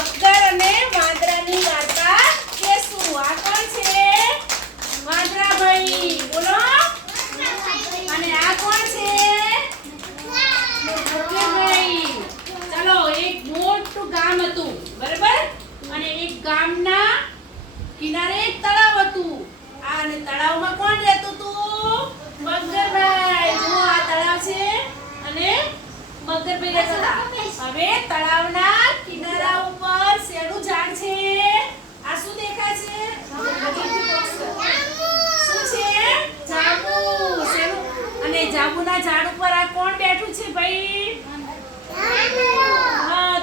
મગર અને વાંદરાની વાર્તા કહેશું. આ કોણ છે? વાંદરાભાઈ. બોલો. અને આ કોણ છે? મગરભાઈ ચલો, એક મોટું ગામ હતું, બરાબર? અને એક ગામના કિનારે એક તળાવ હતું. આ અને તળાવમાં કોણ રહેતું હતું? મગરભાઈ જો આ તળાવ છે. અને મગરભાઈ રહેતા હતા હવે તળાવના કિનારા ઉપર શેનું ઝાડ છે આ શું દેખાય છે શું છે જાંબુ શેનું અને જાંબુના ઝાડ ઉપર આ કોણ બેઠું છે ભાઈ? હા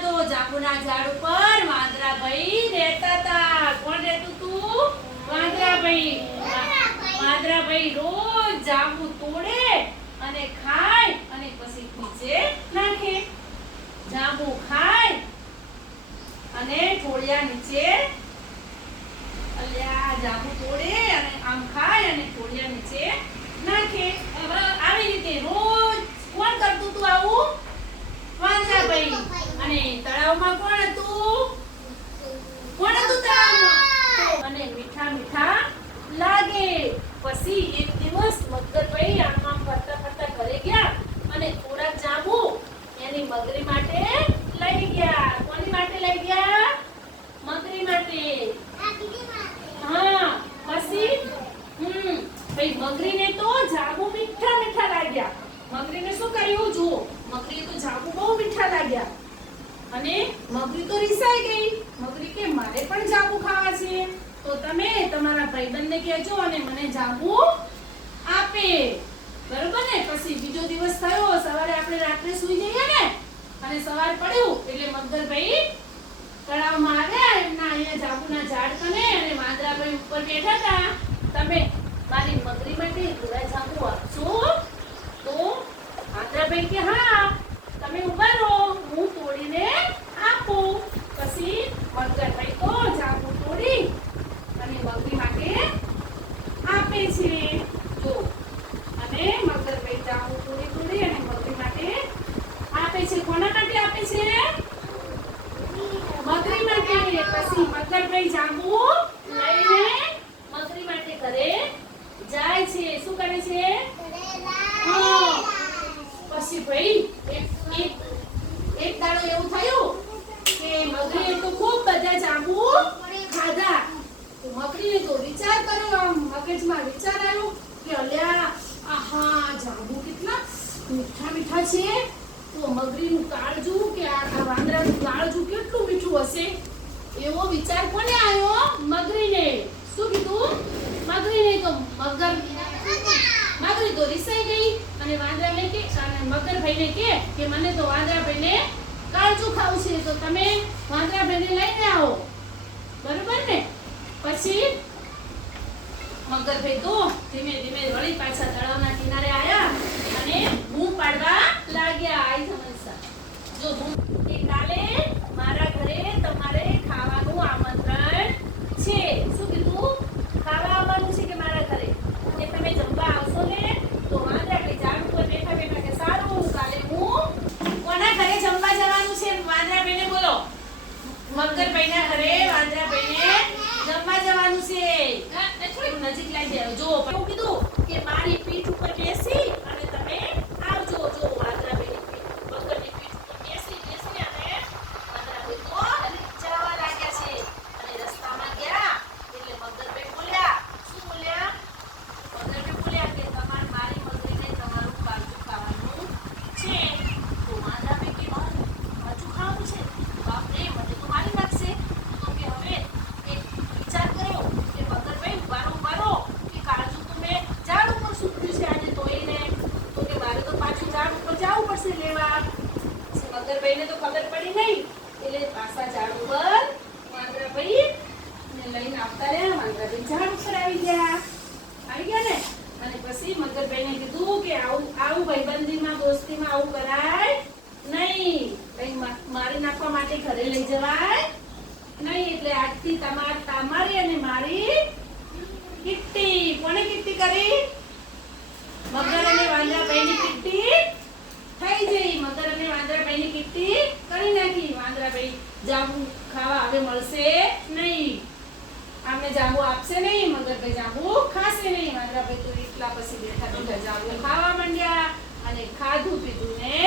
અને ખાય અને પછી નીચે નાખે. જાંબુ ખાય અને ઠોડિયા નીચે અલ્યા, જાંબુ તોડે અને આમ ખાય અને ઠોડિયા નીચે નાખે હવે આવી રીતે રોજ કોણ કરતું તું આવું ઘરે ગયા મગરી માટે મગરી હા, પછી? હમ મગરીને તો જાંબુ મીઠા મીઠા લાગ્યા. મગરીને શું કર્યું? જુઓ, મગરીએ તો જાંબુ લાગ્યા અને મગરી તો રીસાઈ ગઈ. મગરી કે, મારે પણ જાંબુ ખાવા છે. તો તમે તમારા ભાઈબંધને કહેજો અને મને જાંબુ આપે. બરોબર ને? પછી બીજો દિવસ થયો, સવારે આપણે રાત્રે સૂઈ જઈએ ને? અને સવાર પડ્યું, એટલે મગદરભાઈ તળાવમાં આવ્યા. એમના અહીંયા જાંબુના ઝાડ કને અને માદરાભાઈ ઉપર બેઠા હતા. તમે મારી મગરી માટે થોડા જાંબુ આપશો? તો વાંદરાભાઈ કે હા તમે ઊભા રહો હું તોડીને આપું પછી મગરભાઈ તો જાંબુ તોડી અને મગરી માટે આપે છે જો અને મગરભાઈ જાંબુ તોડી તોડી અને મગરી માટે આપે છે કોના માટે આપે છે મગરી માટે પછી મગરભાઈ જાંબુ લઈને મગરી માટે ઘરે જાય છે. શું કરે છે? પછી ભાઈ, એક દાડો એવું થયું કે મગરીએ તો ખૂબ બધા જાંબુ ખાધા. તો મગરીએ તો વિચાર કર્યો, આમ મગજમાં વિચાર આવ્યો કે અલ્યા, આહા, જાંબુ કેટલા મીઠા મીઠા છે. તો મગરીનું કાળજું કે આ આ વાંદરાનું કાળજું કેટલું મીઠું હશે એવો વિચાર કોને આવ્યો મગરીને. શું કીધું? મગરીને તો મગર મગરી તો રિસાઈ ગઈ અને વાંદરાને કે અને મગરભાઈને કે કે મને તો વાંદરાભાઈને કાળજું ખાવું છે. તો તમે વાંદરાભાઈને લઈને આવો. બરોબર ને? પછી મગરભાઈ તો ધીમે ધીમે વળી પાછા તળાવના કિનારે આયા અને બૂમ પાડવા લાગ્યા. આઈ સમજતા જો બૂમ કે કાલે મારા ઘરે તમારે ખાવાનું આમંત્રણ છે શું કીધું ખાવા આવવાનું છે કે મારા ઘરે કે તમે જમવા આવશો ને તો વાંદરાભાઈ ઝાડ ઉપર બેઠા બેઠા કે સારું કાલે હું કોના ઘરે જમવા જવાનું છે વાંદરાભાઈને બોલો મગરભાઈના ઘરે વાંદરાભાઈને જમવા જવાનું છે હા, ને જાઓ જો પણ કીધું કે મારી પીઠ ઉપર બેસી અને તમે આવજો જો વાંદરાભાઈની પીઠ મગરની પીઠ ઉપર બેસી બેસી અને વાંદરાભાઈ તો જવા લાગ્યા છે અને રસ્તામાં ગયા એટલે મગરભાઈ બોલ્યા શું બોલ્યા મગરભાઈ બોલ્યા કે તમારે મારી મગરીને તમારું કાજુ ખાવાનું છે તો વાંદરાભાઈ કે "મારું કાજુ ખાવાનું છે બાપરે મને તો મારી નાખશે તો કે હવે એક વિચાર કર્યો કે મગરભાઈ ઉભારો ઉભારો કે કાજુ તો મેં ઝાડ ઉપર સૂકવ્યું છે આજે તોડીને તો કે મારે તો પાછું ઝાડ ઉપર જવું પડશે લેવા પછી મગરભાઈને તો ખબર પડી નહીં. એટલે પાછા ઝાડ ઉપર વાંદરાભાઈ ને લઈને આવતા રહ્યા. વાંદરાભાઈ ઝાડ ઉપર આવી ગયા. આવી ગયા ને? અને પછી મગરભાઈને કીધું કે આવું આવું ભાઈબંધીમાં, દોસ્તીમાં આવું કરાય નહીં. કઈ મારી નાખવા માટે ઘરે લઈ જવાય નહીં. એટલે આજથી તમારે, તમારી અને મારી કિટ્ટી કોને કિટ્ટી કરી મગર અને વાંદરાભાઈની કિટ્ટી થઈ જઈ મગર અને વાંદરાભાઈની કિટ્ટી કરી નાખી વાંદરાભાઈ જાંબુ ખાવા હવે મળશે નહીં આમને જાંબુ આપશે નહીં મગરભાઈ જાંબુ ખાશે નહીં વાંદરાભાઈ તો એકલા પછી બેઠા બેઠા જાંબુ ખાવા માંડ્યા અને ખાધું પીધું ને